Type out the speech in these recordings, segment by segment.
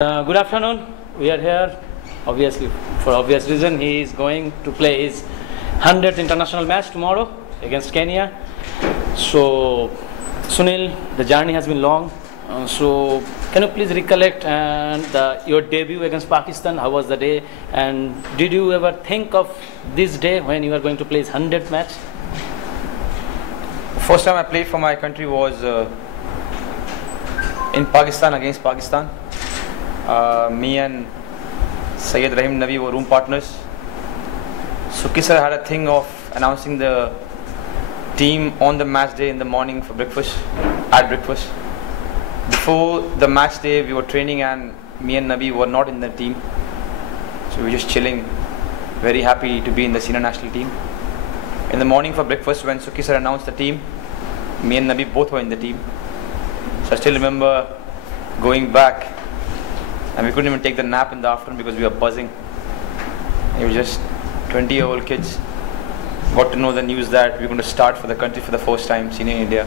Good afternoon. We are here, obviously, for obvious reason. He is going to play his 100th international match tomorrow against Kenya. So, Sunil, the journey has been long. So, can you please recollect your debut against Pakistan? How was the day? And did you ever think of this day when you are going to play his 100th match? First time I played for my country was in Pakistan against Pakistan. Me and Syed Rahim Nabi were room partners. Suki sir had a thing of announcing the team on the match day in the morning for breakfast, at breakfast. Before the match day we were training and me and Nabi were not in the team. So we were just chilling, very happy to be in the senior national team. In the morning for breakfast when Suki sir announced the team, me and Nabi both were in the team. So I still remember going back and we couldn't even take the nap in the afternoon because we were buzzing. We were just 20-year-old kids. Got to know the news that we were going to start for the country for the first time, senior India.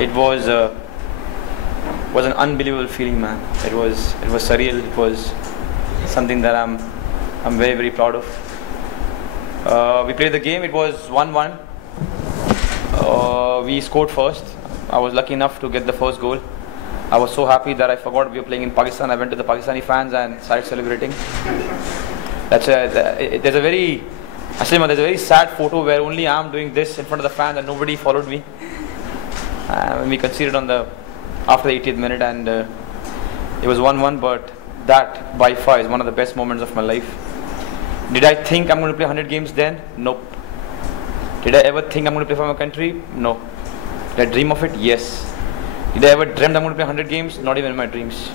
It was an unbelievable feeling, man. It was surreal. It was something that I'm very, very proud of. We played the game. It was 1-1. We scored first. I was lucky enough to get the first goal. I was so happy that I forgot we were playing in Pakistan. I went to the Pakistani fans and started celebrating. There's a very sad photo where only I'm doing this in front of the fans and nobody followed me. When we conceded after the 80th minute, and it was 1-1, but that by far is one of the best moments of my life. Did I think I'm going to play 100 games then? Nope. Did I ever think I'm going to play for my country? No. Did I dream of it? Yes. Did I ever dreamt I'm going to play 100 games? Not even in my dreams.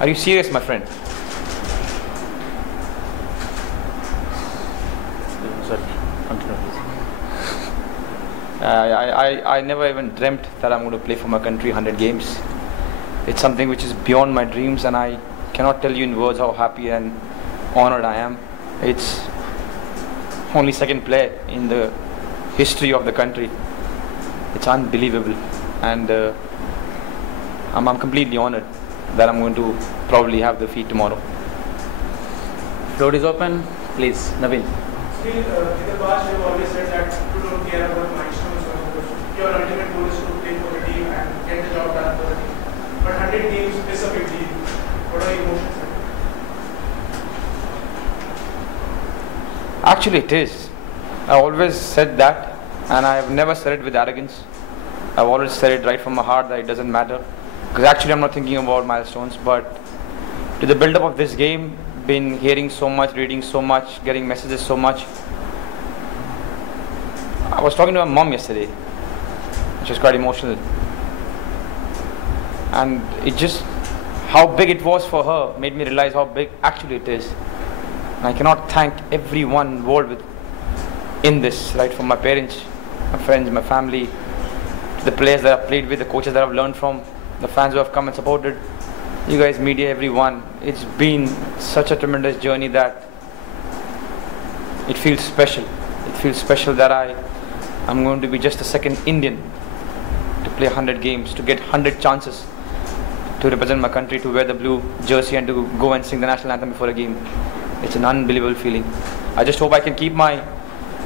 Are you serious, my friend? Sorry, continue please. I never even dreamt that I'm going to play for my country 100 games. It's something which is beyond my dreams, and I cannot tell you in words how happy and honored I am. It's only second player in the history of the country. It's unbelievable, and I'm completely honored that I'm going to probably have the feat tomorrow. Floor is open, please, Naveen. Still, in the past, you have always said that you don't care about milestones or your ultimate goal is to play for the team and get the job done for the team. But 100 games is a big deal. What are your emotions? Actually, it is. I always said that, and I have never said it with arrogance. I've always said it right from my heart that it doesn't matter. Because actually I'm not thinking about milestones, but to the build-up of this game, been hearing so much, reading so much, getting messages so much. I was talking to my mom yesterday, which was quite emotional. And it just, how big it was for her made me realize how big actually it is. And I cannot thank everyone involved in this, right, from my parents, my friends, my family, to the players that I've played with, the coaches that I've learned from, the fans who have come and supported, you guys, media, everyone. It's been such a tremendous journey that it feels special. It feels special that I'm going to be just the second Indian to play 100 games, to get 100 chances to represent my country, to wear the blue jersey and to go and sing the national anthem before a game. It's an unbelievable feeling. I just hope I can keep my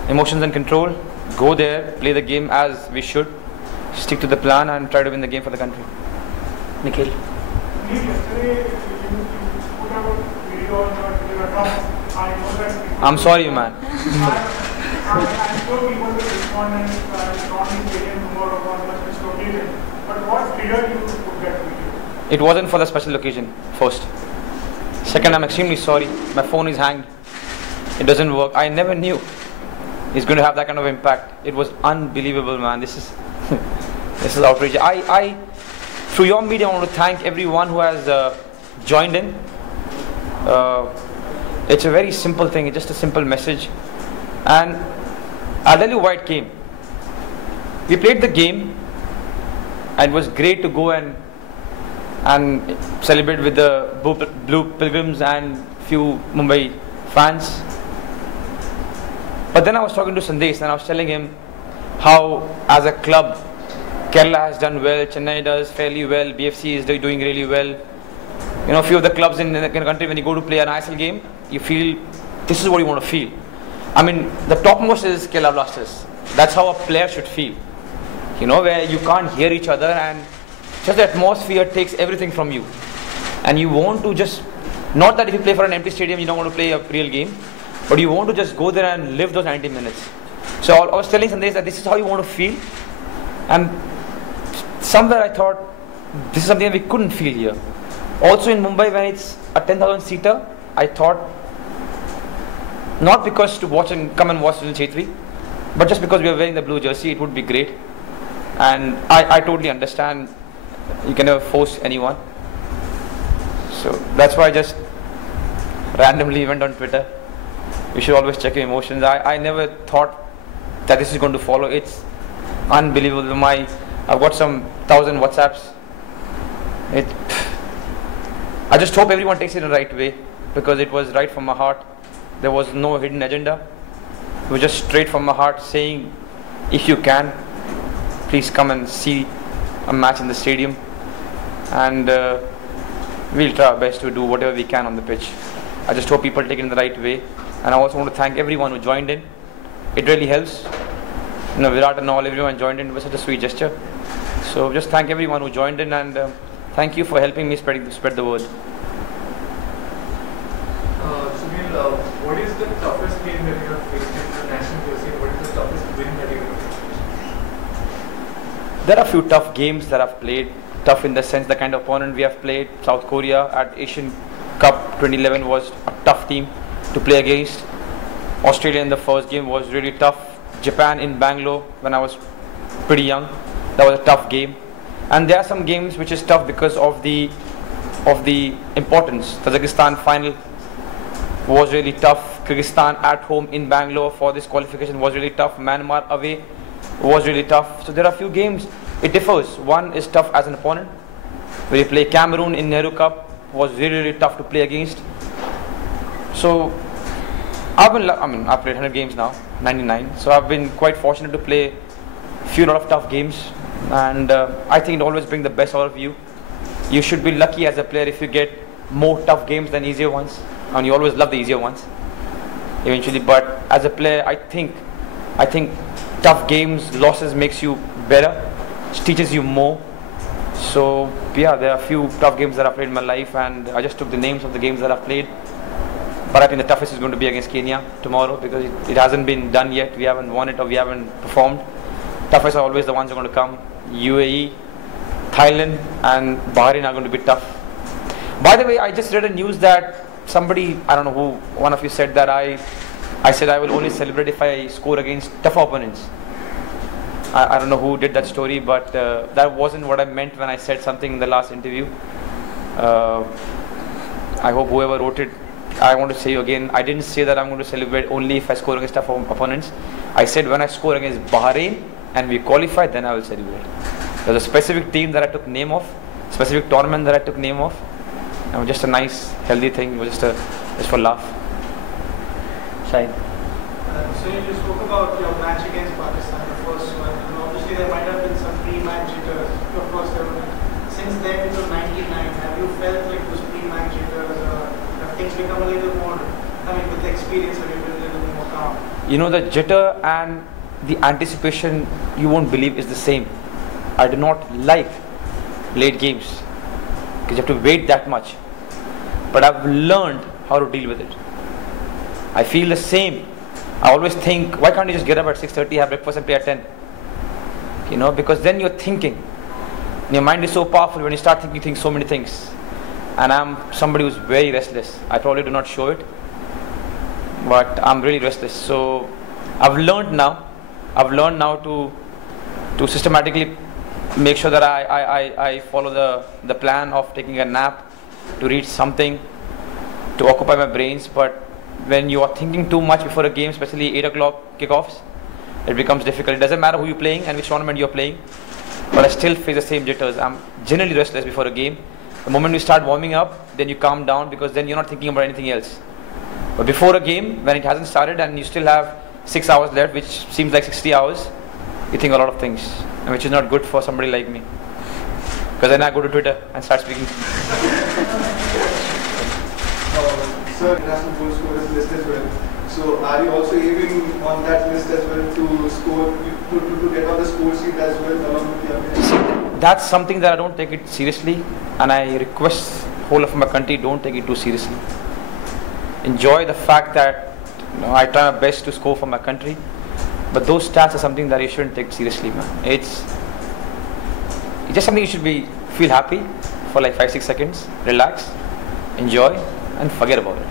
emotions in control, go there, play the game as we should, stick to the plan and try to win the game for the country. Nikhil. I'm sorry, man. I'm sure people will respond and strongly stadium tomorrow on the special occasion. But what triggered you to put that video? It wasn't for the special occasion, first. Second, I'm extremely sorry. My phone is hanged. It doesn't work. I never knew it's going to have that kind of impact. It was unbelievable, man. This is this is outrageous. Through your media, I want to thank everyone who has joined in. It's a very simple thing. It's just a simple message. And I'll tell you why it came. We played the game, and it was great to go and celebrate with the Blue Pilgrims and few Mumbai fans. But then I was talking to Sandesh and I was telling him how, as a club, Kerala has done well, Chennai does fairly well, BFC is doing really well. You know, a few of the clubs in the country, when you go to play an ISL game, you feel this is what you want to feel. I mean, the topmost is Kerala Blasters. That's how a player should feel. You know, where you can't hear each other and just the atmosphere takes everything from you. And you want to just, not that if you play for an empty stadium, you don't want to play a real game, but you want to just go there and live those 90 minutes. So I was telling Sandesh that this is how you want to feel. And somewhere I thought, this is something that we couldn't feel here. Also in Mumbai, when it's a 10,000 seater, I thought, not because to watch and come and watch Sunil Chhetri, but just because we are wearing the blue jersey, it would be great. And I totally understand, you can never force anyone. So that's why I just randomly went on Twitter. You should always check your emotions. I never thought that this is going to follow. It's unbelievable. I've got some 1,000 WhatsApps. I just hope everyone takes it in the right way, because it was right from my heart. There was no hidden agenda. It was just straight from my heart saying, if you can, please come and see a match in the stadium. And we'll try our best to do whatever we can on the pitch. I just hope people take it in the right way. And I also want to thank everyone who joined in. It really helps. You know, Virat and all, everyone joined in. It was such a sweet gesture. So just thank everyone who joined in, and thank you for helping me spread the word. Sunil, what is the toughest game that you have faced in the national jersey? What is the toughest win that you have faced? There are a few tough games that I've played. Tough in the sense the kind of opponent we have played. South Korea at Asian Cup 2011 was a tough team to play against. Australia in the first game was really tough. Japan in Bangalore when I was pretty young, that was a tough game. And there are some games which is tough because of the importance. Kazakhstan final was really tough. Kyrgyzstan at home in Bangalore for this qualification was really tough. Myanmar away was really tough. So there are a few games, it differs. One is tough as an opponent. When you play Cameroon in Nehru Cup, was really, really tough to play against. So I've played 100 games now, 99. So I've been quite fortunate to play a lot of tough games, and I think it always brings the best out of you. You should be lucky as a player if you get more tough games than easier ones, and you always love the easier ones eventually. But as a player, I think tough games, losses makes you better, teaches you more. So yeah, there are a few tough games that I've played in my life, and I just took the names of the games that I've played. But I think the toughest is going to be against Kenya tomorrow, because it hasn't been done yet. We haven't won it, or we haven't performed. Toughest are always the ones who are going to come. UAE, Thailand and Bahrain are going to be tough. By the way, I just read a news that somebody, I don't know who, one of you said that I said I will only celebrate if I score against tough opponents. I don't know who did that story, but that wasn't what I meant when I said something in the last interview. I hope whoever wrote it, I want to say again, I didn't say that I'm going to celebrate only if I score against tough opponents. I said when I score against Bahrain and we qualify, then I will celebrate. There's a specific team that I took name of, specific tournament that I took name of. It was just a nice, healthy thing. It was just for laugh. Shahid. So you spoke about your match against Pakistan, the first one. And obviously there might have been some pre-match jitters. Of course, since then it was 99. Have you felt like those pre-match jitters? Have things become a little more? I mean, with the experience, have you been a little more calm? You know, the jitter and the anticipation, you won't believe, is the same. I do not like late games because you have to wait that much. But I've learned how to deal with it. I feel the same. I always think, why can't you just get up at 6:30, have breakfast and play at 10? You know, because then you're thinking. Your mind is so powerful. When you start thinking, you think so many things. And I'm somebody who's very restless. I probably do not show it, but I'm really restless. So I've learned now to systematically make sure that I follow the plan of taking a nap, to read something, to occupy my brains. But when you are thinking too much before a game, especially 8 o'clock kickoffs, it becomes difficult. It doesn't matter who you're playing and which tournament you're playing, but I still face the same jitters. I'm generally restless before a game. The moment you start warming up, then you calm down, because then you're not thinking about anything else. But before a game, when it hasn't started and you still have 6 hours left, which seems like 60 hours, you think a lot of things, and which is not good for somebody like me. Because then I go to Twitter and start speaking. Sir, international goal scorers list as well. So are you also aiming on that list as well to score, to get on the score sheet as well along with the other? That's something that I don't take it seriously, and I request whole of my country, don't take it too seriously. Enjoy the fact that I try my best to score for my country, but those stats are something that you shouldn't take seriously, man. It's just something you should feel happy for like 5-6 seconds, relax, enjoy, and forget about it.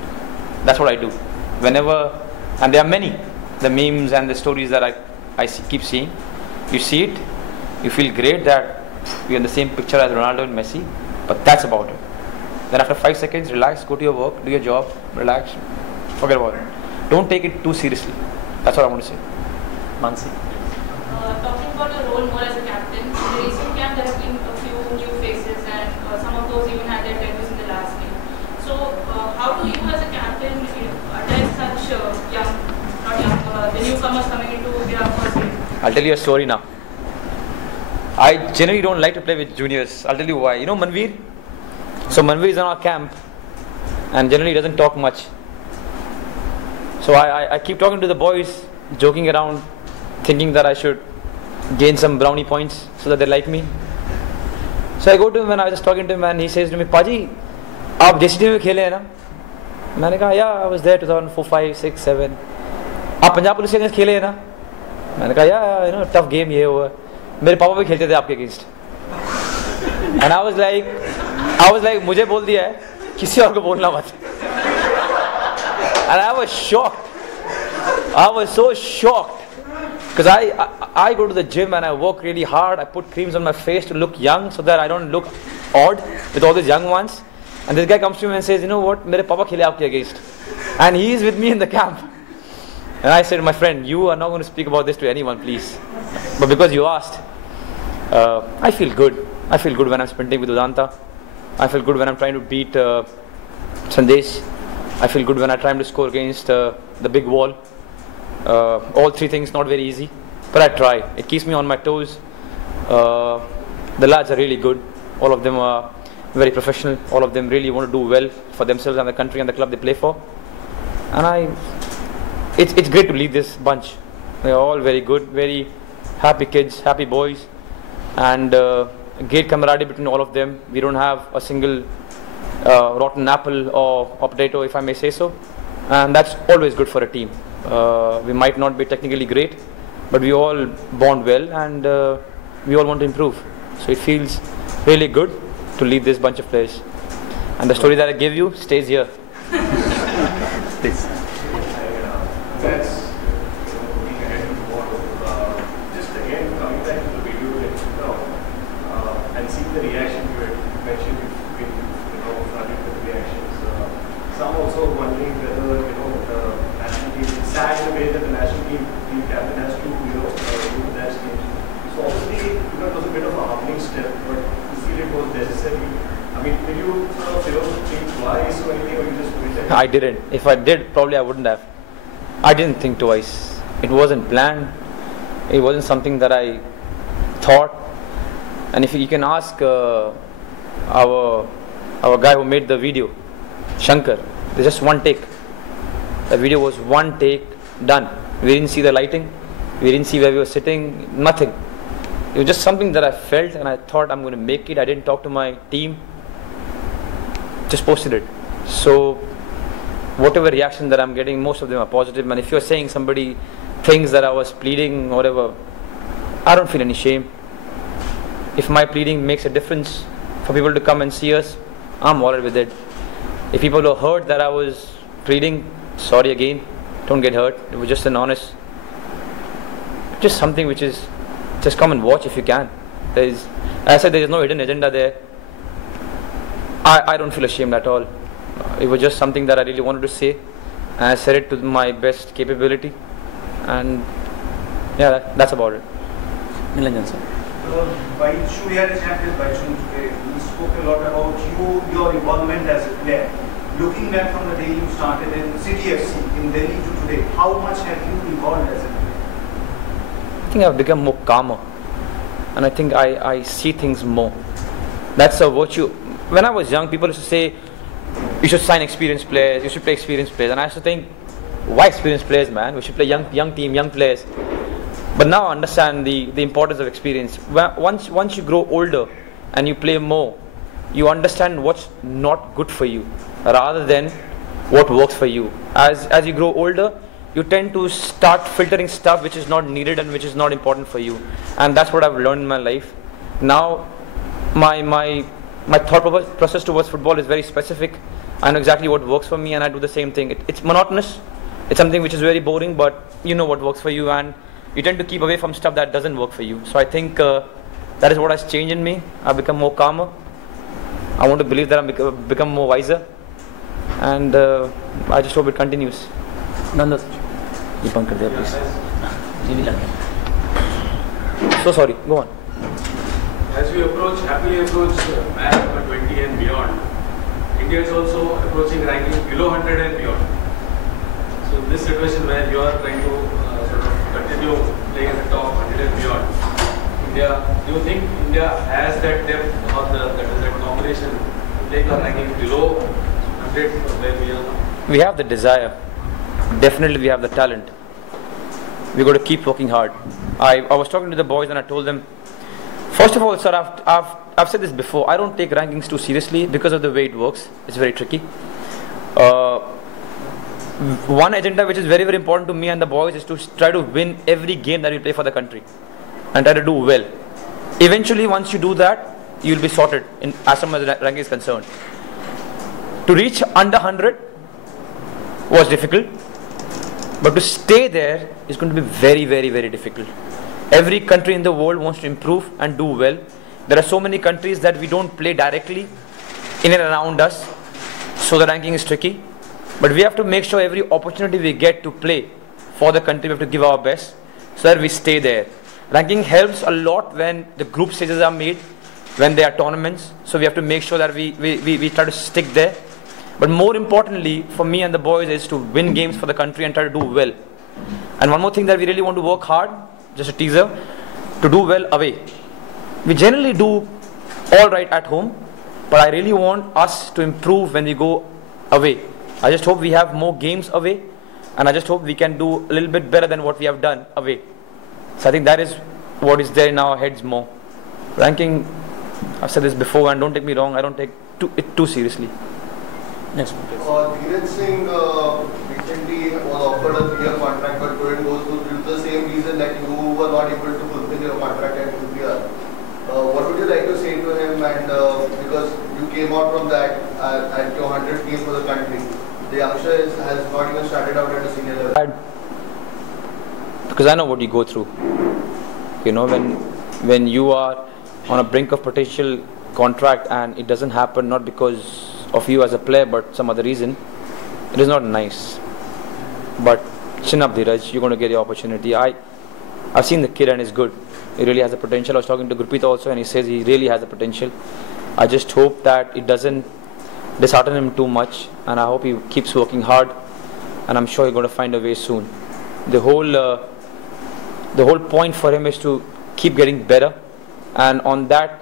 That's what I do. Whenever, and there are many, the memes and the stories that I keep seeing. You see it, you feel great that you're in the same picture as Ronaldo and Messi, but that's about it. Then after 5 seconds, relax, go to your work, do your job, relax, forget about it. Don't take it too seriously. That's what I want to say. Mansi. Talking about your role more as a captain, in the recent camp there have been a few new faces and some of those even had their debuts in the last game. So how do you as a captain address such the newcomers coming into their first game? I'll tell you a story now. I generally don't like to play with juniors. I'll tell you why. You know Manveer? So Manveer is in our camp and generally doesn't talk much. So I keep talking to the boys, joking around, thinking that I should gain some brownie points so that they like me. So I go to him and I was just talking to him and he says to me, Paji, आप JCT में खेले हैं ना? मैंने कहा, yeah, I was there 2004, 5, 6, 7. आप Punjab police के against खेले हैं ना? मैंने कहा, yeah, you know, tough game ये हुआ. मेरे पापा भी खेलते थे आपके against. And I was like, मुझे बोल दिया है, किसी और को बोलना मत. And I was shocked. I was so shocked. Because I go to the gym and I work really hard. I put creams on my face to look young so that I don't look odd with all these young ones. And this guy comes to me and says, you know what, मेरे पापा खेले आपके against. And he is with me in the camp. And I said, my friend, you are not going to speak about this to anyone, please. But because you asked, I feel good. I feel good when I'm sprinting with Udanta. I feel good when I'm trying to beat Sandesh. I feel good when I'm trying to score against the big wall. All three things not very easy, but I try. It keeps me on my toes. The lads are really good. All of them are very professional. All of them really want to do well for themselves and the country and the club they play for. And it's great to lead this bunch. They're all very good, very happy kids, happy boys, and great camaraderie between all of them. We don't have a single rotten apple or potato, if I may say so, and that's always good for a team. We might not be technically great, but we all bond well and we all want to improve. So it feels really good to lead this bunch of players. And the story that I gave you stays here. Please. That's looking ahead to tomorrow. Just again coming back to the video that you put out and seeing the reaction you had mentioned, you've been flooded with reactions. Some also wondering whether the national team is sad in a way that the national team captain has to do that stage. So obviously it was a bit of a humbling step, but you feel it was necessary. I mean, did you sort of think twice or anything, or you just went ahead? I didn't. If I did, probably I wouldn't have. I didn't think twice. It wasn't planned. It wasn't something that I thought. And if you can ask our guy who made the video, Shankar, there's just one take. The video was one take, done. We didn't see the lighting. We didn't see where we were sitting. Nothing. It was just something that I felt and I thought I'm going to make it. I didn't talk to my team. Just posted it. So whatever reaction that I'm getting, most of them are positive. And if you're saying somebody thinks that I was pleading or whatever, I don't feel any shame. If my pleading makes a difference for people to come and see us, I'm alright with it. If people are hurt that I was pleading, sorry again, don't get hurt. It was just an honest, just something which is, just come and watch if you can. As I said, there is no hidden agenda there. I don't feel ashamed at all. It was just something that I really wanted to say, and I said it to my best capability, and yeah, that's about it. Nilanjan sir. We had a chat with Baichun today. We spoke a lot about your involvement as a player. Looking back from the day you started in City FC in Delhi to today, how much have you evolved as a player? I think I've become more calmer, and I think I see things more. That's a virtue. When I was young, people used to say, you should sign experienced players, you should play experienced players, and I used to think, why experienced players, man? We should play young team, young players. But now I understand the importance of experience. Once you grow older and you play more, you understand what's not good for you rather than what works for you. As you grow older, you tend to start filtering stuff which is not needed and which is not important for you. And that's what I've learned in my life. Now my thought process towards football is very specific. I know exactly what works for me, and I do the same thing. It's monotonous. It's something which is very boring, but you know what works for you, and you tend to keep away from stuff that doesn't work for you. So I think that is what has changed in me. I've become more calmer. I want to believe that I've become more wiser, and I just hope it continues. Nanda, you bunker there, please. So sorry, go on. As we happily approach match number 20 and beyond, India is also approaching ranking below 100 and beyond. So this situation where you are trying to sort of continue playing at the top 100 and beyond, do you think India has that depth or that combination to take our ranking below 100 from where we are now? We have the desire. Definitely we have the talent. We've got to keep working hard. I was talking to the boys and I told them, first of all, sir, I've said this before, I don't take rankings too seriously because of the way it works. It's very tricky. One agenda which is very, very important to me and the boys is to try to win every game that we play for the country and try to do well. Eventually, once you do that, you will be sorted as far as the ranking is concerned. To reach under 100 was difficult, but to stay there is going to be very, very, very difficult. Every country in the world wants to improve and do well. There are so many countries that we don't play directly in and around us, so the ranking is tricky. But we have to make sure every opportunity we get to play for the country, we have to give our best so that we stay there. Ranking helps a lot when the group stages are made, when there are tournaments. So we have to make sure that we try to stick there. But more importantly, for me and the boys, is to win games for the country and try to do well. And one more thing that we really want to work hard, just a teaser, to do well away. We generally do all right at home, but I really want us to improve when we go away. I just hope we have more games away, and I just hope we can do a little bit better than what we have done away. So I think that is what is there in our heads more. Ranking, I've said this before, and don't take me wrong, I don't take it too seriously. Next one, please. Dheeraj Singh recently was offered a 3-year contract but couldn't go through the same reason that you were not able to fulfill your contract at QPR. What would you like to say to him? And because you came out from that at your 100th game for the country, the youngster has not even started out at a senior level. Because I know what you go through. You know, when you are on a brink of potential contract and it doesn't happen, not because of you as a player but some other reason, it is not nice. But chin up, Dheeraj, you're going to get your opportunity. I've seen the kid and he's good. He really has the potential. I was talking to Gurpreet also and he says he really has the potential. I just hope that it doesn't dishearten him too much, and I hope he keeps working hard, and I'm sure he's going to find a way soon. The whole point for him is to keep getting better, and on that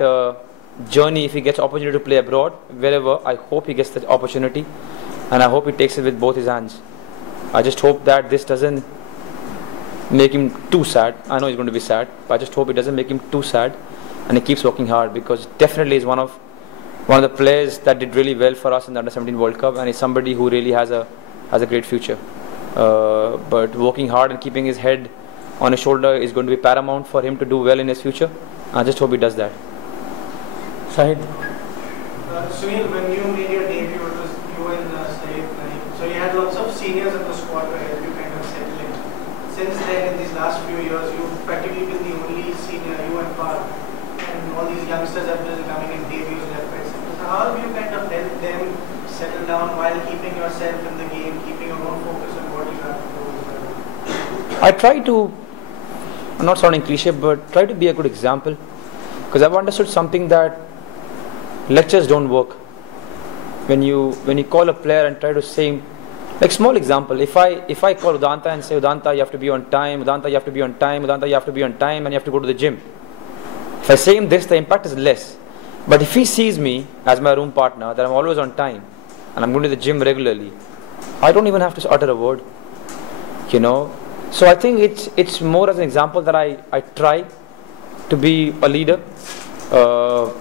journey, if he gets opportunity to play abroad, wherever, I hope he gets the opportunity, and I hope he takes it with both his hands. I just hope that this doesn't make him too sad. I know he's going to be sad, but I just hope it doesn't make him too sad, and he keeps working hard, because definitely he's one of the players that did really well for us in the Under-17 World Cup, and he's somebody who really has a great future. But working hard and keeping his head on his shoulder is going to be paramount for him to do well in his future. I just hope he does that. Shahid. Sunil, when you made your debut, it was you and Saeed. So you had lots of seniors in the squad to help you kind of settle in. Since then, in these last few years, you've practically been the only senior, you and Park, and all these youngsters have been coming in debuts left, right, center. So how have you kind of helped them settle down while keeping yourself in the game, keeping your own focus on what you have to do? I try to, I'm not sounding cliche, but try to be a good example, because I've understood something that lectures don't work. When you call a player and try to say him Like small example, if I call Udanta and say, Udanta, you have to be on time, Udanta, you have to be on time, Udanta, you have to be on time, and you have to go to the gym. If I say him this, the impact is less. But if he sees me as my room partner, that I'm always on time, and I'm going to the gym regularly, I don't even have to utter a word. You know. So I think it's more as an example that I try to be a leader, so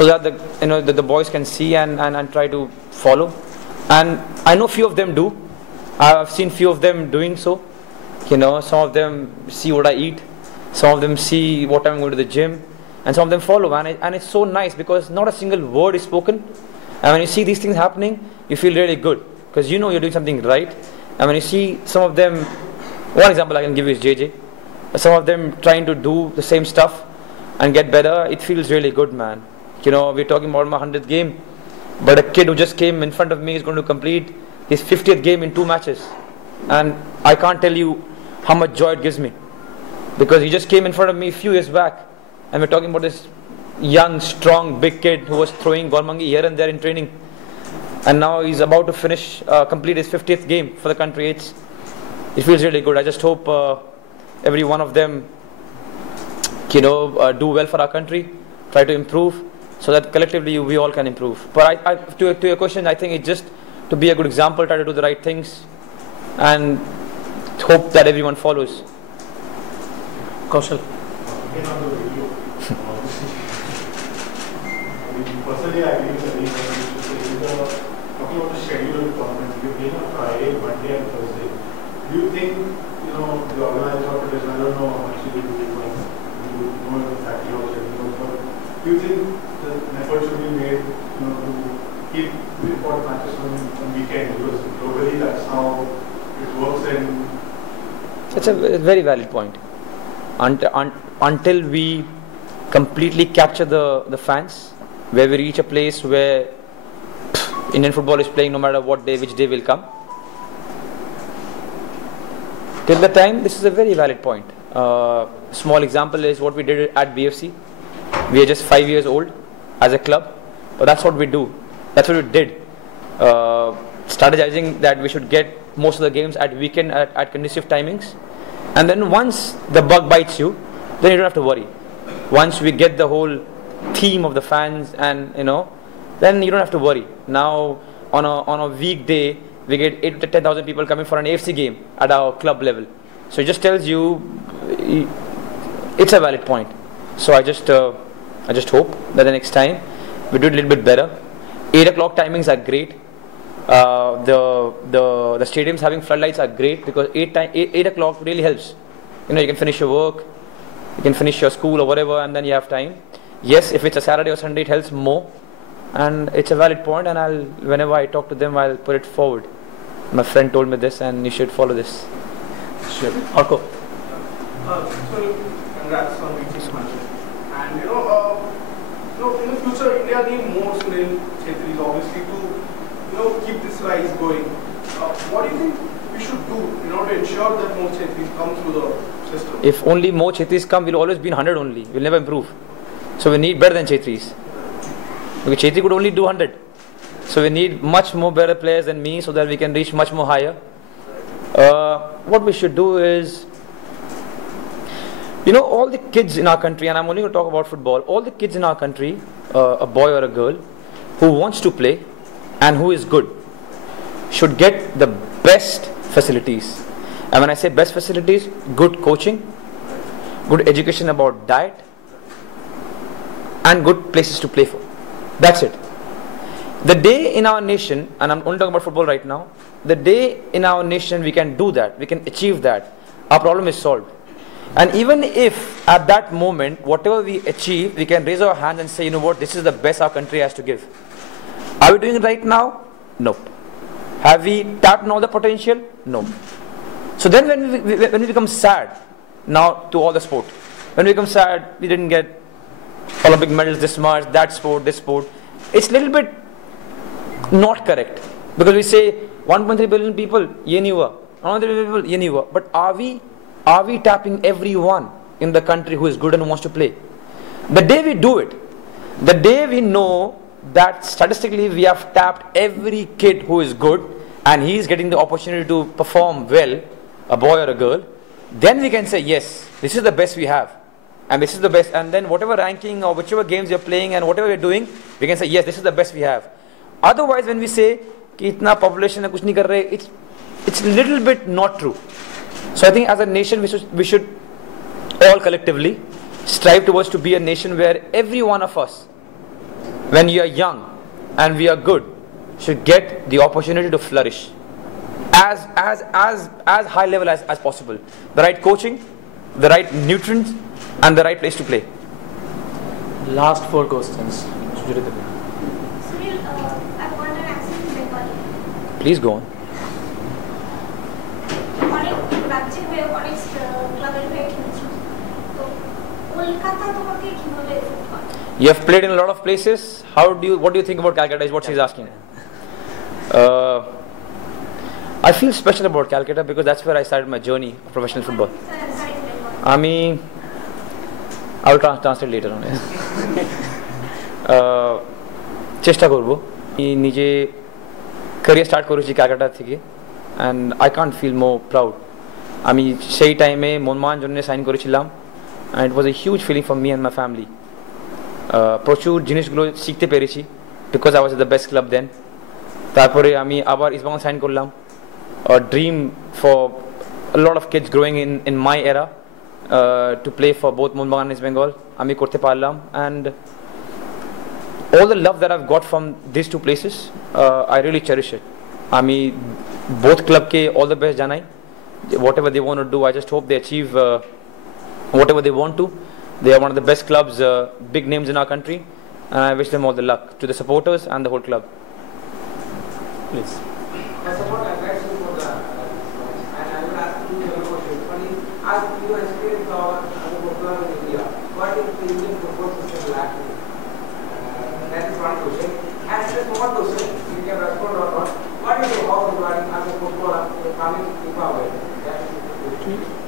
that the boys can see and try to follow. And I know few of them do. I've seen few of them doing so. You know, some of them see what I eat, some of them see what I'm going to the gym, and some of them follow. And it's so nice because not a single word is spoken. And when you see these things happening, you feel really good because you know you're doing something right. And when you see some of them, one example I can give you is JJ. Some of them trying to do the same stuff and get better, it feels really good, man. You know, we're talking about my 100th game, but a kid who just came in front of me is going to complete his 50th game in 2 matches. And I can't tell you how much joy it gives me, because he just came in front of me a few years back, and we're talking about this young, strong, big kid who was throwing Gormangi here and there in training, and now he's about to finish, complete his 50th game for the country. It feels really good. I just hope every one of them, you know, do well for our country, try to improve, so that collectively we all can improve. But to your question, I think it's just to be a good example, try to do the right things, and hope that everyone follows. Kaushal. Again on the video, personally I agree with the talking about the schedule of the tournament, you've been on Friday, Monday and Thursday. Do you think, you know, the organizer of it is, I don't know how much you do, you know exactly how schedule, but do you think the effort should be made, you know, to keep the important matches on weekend, because globally that's how it works? And it's a very valid point. Until we completely capture the fans, where we reach a place where Indian football is playing no matter what day, which day will come. Till the time, this is a very valid point. Small example is what we did at BFC. We are just 5 years old as a club, but that's what we do. That's what we did. Strategizing that we should get most of the games at weekend at conducive timings. And then once the bug bites you, then you don't have to worry. Once we get the whole theme of the fans, and you know, then you don't have to worry. Now on a weekday we get 8 to 10,000 people coming for an AFC game at our club level. So it just tells you it's a valid point. So I just hope that the next time we do it a little bit better. 8 o'clock timings are great. The stadiums having floodlights are great, because 8 o'clock really helps. You know, you can finish your work, you can finish your school or whatever, and then you have time. Yes, if it's a Saturday or Sunday, it helps more, and it's a valid point. And whenever I talk to them, I'll put it forward. My friend told me this, and you should follow this. Sure. Arko. So congrats on reaching Sunil. And in the future, India need more Sunil Chhetris, obviously, to keep this rise going. What do you think we should do in order to ensure that more Chhetris come through the system? If only more Chhetris come, we'll always be in 100 only. We'll never improve. So we need better than Chhetris. Because Chhetri could only do 100. So we need much more better players than me, so that we can reach much more higher. What we should do is, you know, all the kids in our country, and I'm only going to talk about football, all the kids in our country, a boy or a girl, who wants to play and who is good, should get the best facilities. And when I say best facilities, good coaching, good education about diet, and good places to play for. That's it. The day in our nation, and I'm only talking about football right now, the day in our nation we can do that, we can achieve that, our problem is solved. And even if at that moment, whatever we achieve, we can raise our hands and say, you know what, this is the best our country has to give. Are we doing it right now? No. Have we tapped on all the potential? No. So then when we become sad, now to all the sport, when we become sad, we didn't get Olympic medals this much, that sport, this sport, it's a little bit not correct. Because we say 1.3 billion people, ye nahi hua. 1.3 billion people, ye nahi hua. But are we tapping everyone in the country who is good and who wants to play? The day we do it, the day we know that statistically we have tapped every kid who is good, and he is getting the opportunity to perform well, a boy or a girl, then we can say yes, this is the best we have, and this is the best, and then whatever ranking or whichever games you're playing and whatever you're doing, we can say yes, this is the best we have. Otherwise, when we say कि इतना population है कुछ नहीं कर रहे, it's a little bit not true. So I think as a nation we should all collectively strive towards to be a nation where every one of us, when you are young and we are good, should get the opportunity to flourish as high level as possible. The right coaching, the right nutrients, and the right place to play. Last 4 questions. Sunil, I want an accent in Bengali. Please go on. অনেক রাজ্যের হয়ে অনেক ক্লাবের হয়ে খেলেছো তো কলকাতা তোমাকে কিভাবে effect করে? You have played in a lot of places. What do you think about Calcutta is what she's asking. I feel special about Calcutta because that's where I started my journey of professional football. I mean, I will translate later on. চেষ্টা করব নিজে career start করেছি ক্যালকাটা থেকে, and I can't feel more proud. আমি সেই টাইমে মনমান জন্য sign করেছিলাম, and it was a huge feeling for me and my family. প্রচুর জিনিসগুলো শিখতে পেরেছি because I was at the best club then. তারপরে আমি আবার ইস্টবেঙ্গল সাইন করলাম. A dream for a lot of kids growing in my era to play for both Mohanbagan and East Bengal. আমি করতে পারলাম, and all the love that I've got from these 2 places, I really cherish it. আমি both club ke all the best janai. Whatever they want to do, I just hope they achieve whatever they want to. They are one of the best clubs, big names in our country, and I wish them all the luck, to the supporters and the whole club. Please. I support attraction for the and I will ask you a question. One is, as you experience as a footballer in India, what is the Indian football system lacking? That is one question. And the small question, you can respond or not. What is your hope regarding as a footballer coming to FIFA World?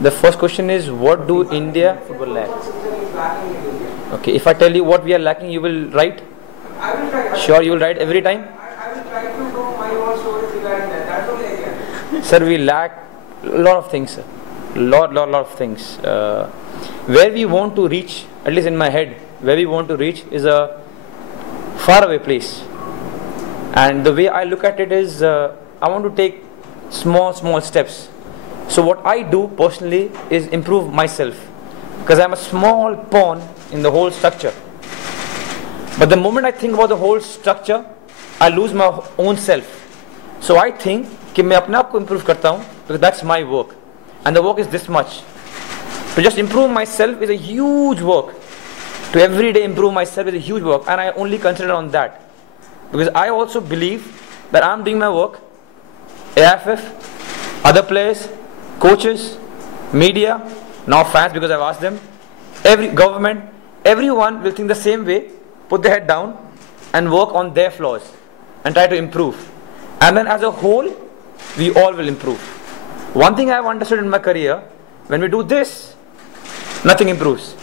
The first question is, what do India football lack? Okay, if I tell you what we are lacking, you will write? I will try. Sure, you will write every time? I will try to know my own story regarding that. That's only I can. Sir, we lack a lot of things, sir. Lot of things. Where we want to reach, at least in my head, where we want to reach is a faraway place. And the way I look at it is, I want to take small steps. So what I do personally is improve myself, because I'm a small pawn in the whole structure. But the moment I think about the whole structure, I lose my own self. So I think कि मैं अपने आप को improve करता हूँ, because that's my work, and the work is this much. To just improve myself is a huge work. To every day improve myself is a huge work, and I only consider on that, because I also believe that I'm doing my work. AFF, other players, coaches, media, now fans, because I've asked them, every government, everyone will think the same way, put their head down and work on their flaws and try to improve. And then as a whole, we all will improve. One thing I've understood in my career, when we do this, nothing improves.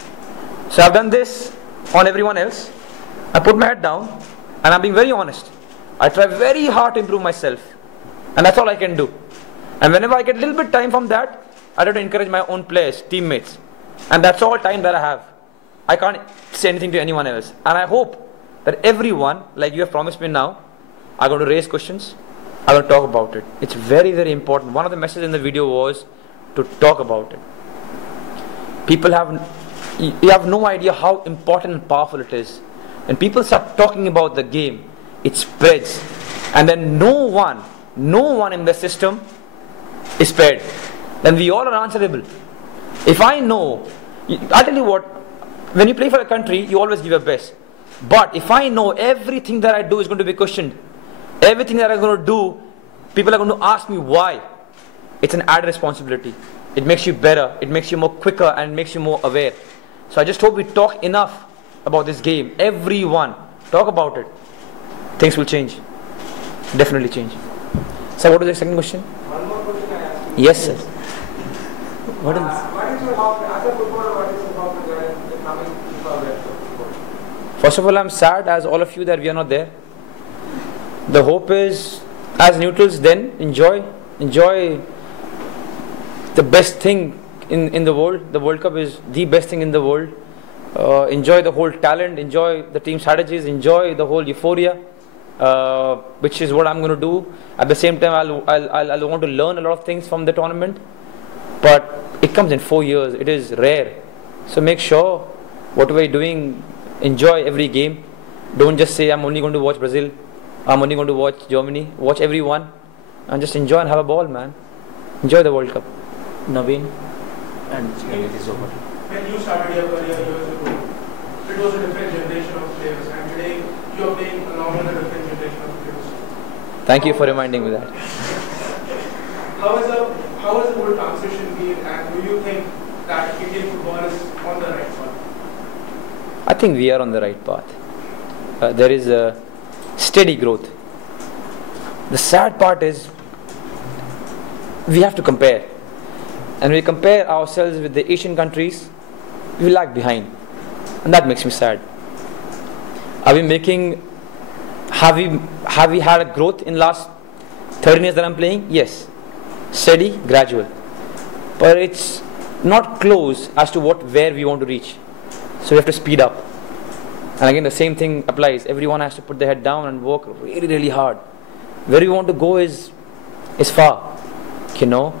So I've done this on everyone else. I put my head down and I'm being very honest. I try very hard to improve myself, and that's all I can do. And whenever I get a little bit time from that, I try to encourage my own players, teammates, and that's all time that I have. I can't say anything to anyone else, and I hope that everyone, like you have promised me now, are going to raise questions, are going to talk about it. It's very important. One of the messages in the video was to talk about it. You have no idea how important and powerful it is. When people start talking about the game, it spreads, and then no one in the system is spared. Then we all are answerable. If I know, I'll tell you what, when you play for a country, you always give your best. But if I know everything that I do is going to be questioned, everything that I'm going to do, people are going to ask me why, it's an added responsibility. It makes you better, it makes you more quicker, and makes you more aware. So I just hope we talk enough about this game. Everyone, talk about it. Things will change. Definitely change. So what is the second question? One more question I ask. Yes, sir. What is your hope as a footballer? What is your hope regarding the coming FIFA World Cup? First of all, I'm sad as all of you that we are not there. The hope is as neutrals, then enjoy the best thing in the world. The World Cup is the best thing in the world. Enjoy the whole talent, enjoy the team strategies, enjoy the whole euphoria, which is what I'm going to do. At the same time, I'll want to learn a lot of things from the tournament, but it comes in 4 years. It is rare. So make sure whatever you're doing, enjoy every game. Don't just say I'm only going to watch Brazil, I'm only going to watch Germany. Watch everyone and just enjoy and have a ball, man. Enjoy the World Cup. Naveen and it is over. When you started your career years ago, it was a different generation of players, and today you are playing along with a different generation of players. Thank you for reminding me that. How has the whole transition been, and do you think that Indian football is on the right path? I think we are on the right path. There is a steady growth. The sad part is we have to compare, and we compare ourselves with the Asian countries, we lag behind, and that makes me sad. Have we had a growth in last 13 years that I'm playing? Yes, steady, gradual, but it's not close as to where we want to reach. So we have to speed up. And again, the same thing applies. Everyone has to put their head down and work really, really hard. Where we want to go is far, you know.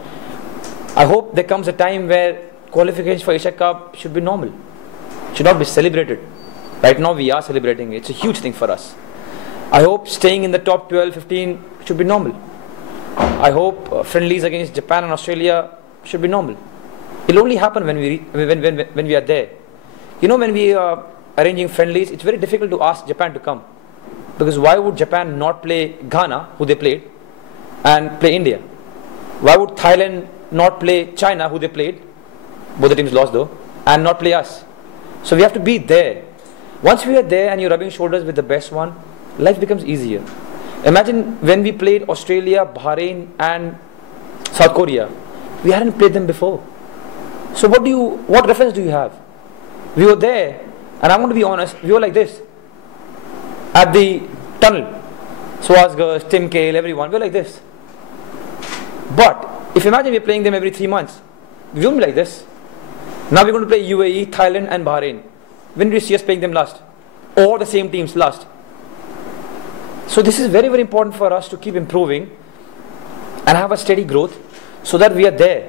I hope there comes a time where qualifications for Asia Cup should be normal, should not be celebrated. Right now we are celebrating it. It's a huge thing for us. I hope staying in the top 12, 15 should be normal. I hope friendlies against Japan and Australia should be normal. It'll only happen when we are there. You know, when we are arranging friendlies, it's very difficult to ask Japan to come, because why would Japan not play Ghana, who they played, and play India? Why would Thailand not play China, who they played, both the teams lost though, and not play us? So we have to be there. Once we are there and you're rubbing shoulders with the best one, life becomes easier. Imagine when we played Australia, Bahrain and South Korea, we hadn't played them before. So what reference do you have? We were there, and I'm going to be honest, we were like this at the tunnel. Swazgers, Tim Cale, everyone, we were like this. But if imagine we're playing them every 3 months, we won't be like this. Now we're going to play UAE, Thailand and Bahrain. When did you see us playing them last? Or the same teams last? So this is very, very important for us to keep improving and have a steady growth, so that we are there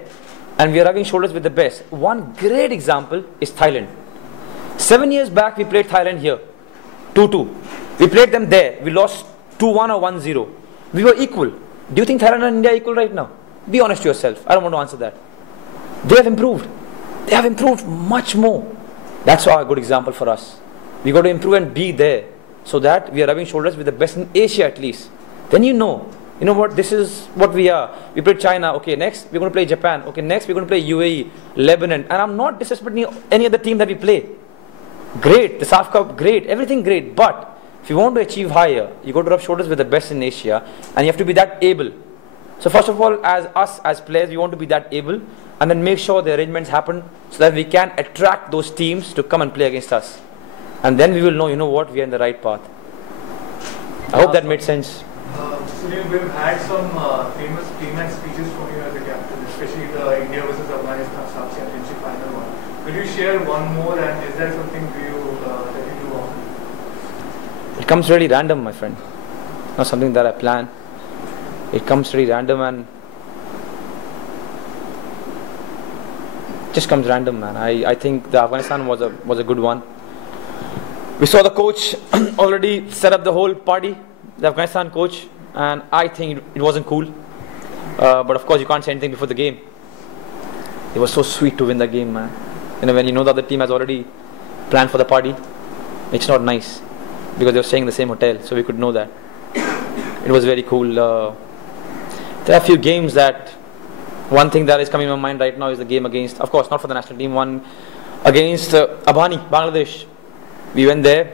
and we are rubbing shoulders with the best. One great example is Thailand. 7 years back we played Thailand here, 2-2. We played them there, we lost 2-1 or 1-0. We were equal. Do you think Thailand and India are equal right now? Be honest to yourself. I don't want to answer that. They have improved. They have improved much more. That's a good example for us. We got to improve and be there, so that we are rubbing shoulders with the best in Asia at least. Then you know what, this is what we are. We played China, okay, next we're going to play Japan, okay, next we're going to play UAE, Lebanon. And I'm not disrespecting any other team that we play. Great, the SAF Cup, great, everything great. But if you want to achieve higher, you got to rub shoulders with the best in Asia, and you have to be that able. So first of all, as us, as players, we want to be that able, and then make sure the arrangements happen so that we can attract those teams to come and play against us. And then we will know, what, we are in the right path. I hope that made sense. Sunil, we've had some famous team and speeches from you as a captain, especially the India versus Afghanistan sub-championship final one. Could you share one more, and is there something that you do often? It comes really random, my friend. Not something that I plan. It comes really random and just comes random, man. I think the Afghanistan was a good one. We saw the coach already set up the whole party, the Afghanistan coach, and I think it wasn't cool. But of course you can't say anything before the game. It was so sweet to win the game, man. When you know the other team has already planned for the party, it's not nice, because they were staying in the same hotel, so we could know that. It was very cool. There are a few games that, one thing that is coming in my mind right now is the game against, of course not for the national team, one against Abhani, Bangladesh. We went there.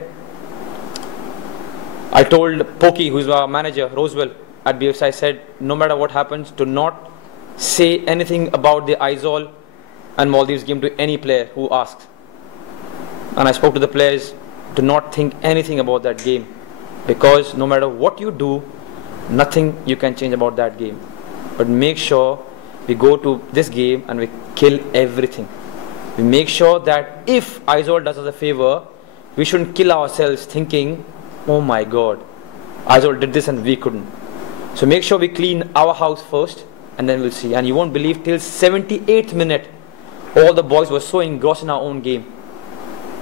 I told Poki, who's our manager, Rosewell at BFC, I said, no matter what happens, do not say anything about the Aizawl and Maldives game to any player who asks. And I spoke to the players, do not think anything about that game, because no matter what you do, Nothing you can change about that game. But make sure we go to this game and we kill everything. We make sure that if Aizawl does us a favor, we shouldn't kill ourselves thinking, oh my God, Aizawl did this and we couldn't. So make sure we clean our house first and then we'll see. And you won't believe, till 78th minute, all the boys were so engrossed in our own game.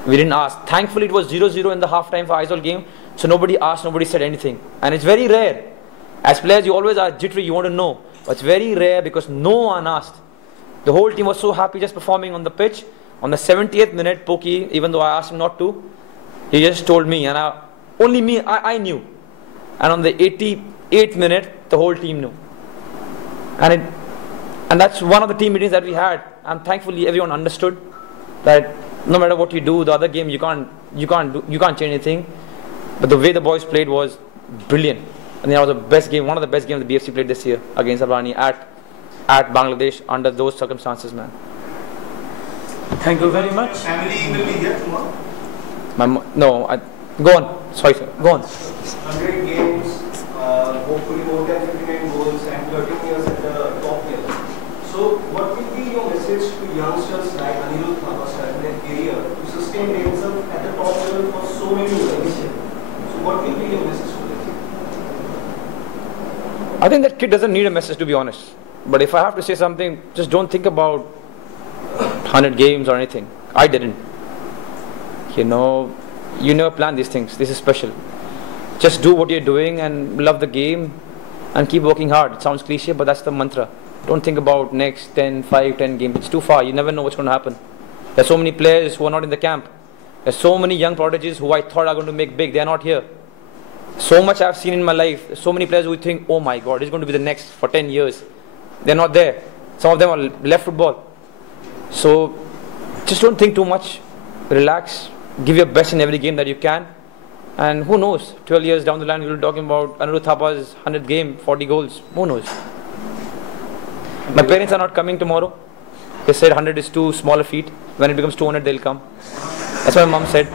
We didn't ask. Thankfully, it was 0-0 in the half-time for Aizawl game. So nobody asked, nobody said anything. And it's very rare. As players, you always are jittery, you want to know. But it's very rare because no one asked. The whole team was so happy just performing on the pitch. On the 70th minute, Poki, even though I asked him not to, he just told me. And only me, I knew. And on the 88th minute, the whole team knew. And that's one of the team meetings that we had. And thankfully, everyone understood that no matter what you do, the other game, you can't change anything. But the way the boys played was brilliant. And that was the best game, one of the best games the BFC played this year against Albania at Bangladesh under those circumstances, man. Thank you very much. Family will be here tomorrow? Go on. Sorry, sir. Go on. 100 games, hopefully more than 59 goals and 13 years at the top level. So what will be your message to youngsters like Anirudh Thapa starting their career to sustain themselves at the top level for so many years? So what will be your message to them? I think that kid doesn't need a message, to be honest. But if I have to say something, just don't think about 100 games or anything. I didn't. You never plan these things. This is special. Just do what you're doing and love the game and keep working hard. It sounds cliche, but that's the mantra. Don't think about next 5, 10 games. It's too far. You never know what's going to happen. There's so many players who are not in the camp. There's so many young prodigies who I thought are going to make big. They're not here. So much I've seen in my life. So many players who think, oh my God, he's going to be the next for 10 years. They're not there. Some of them are left football. So just don't think too much. Relax. Give your best in every game that you can. And who knows, 12 years down the line, we'll be talking about Anirudh Thapa's 100th game, 40 goals. Who knows? My parents are not coming tomorrow. They said 100 is too small a feat. When it becomes 200, they'll come. That's what my mom said.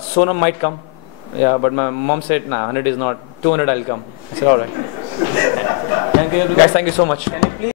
Sonam might come. Yeah, but my mom said, nah, 100 is not. 200 I'll come. I said, alright. Thank you, everyone. Guys, thank you so much. Can you please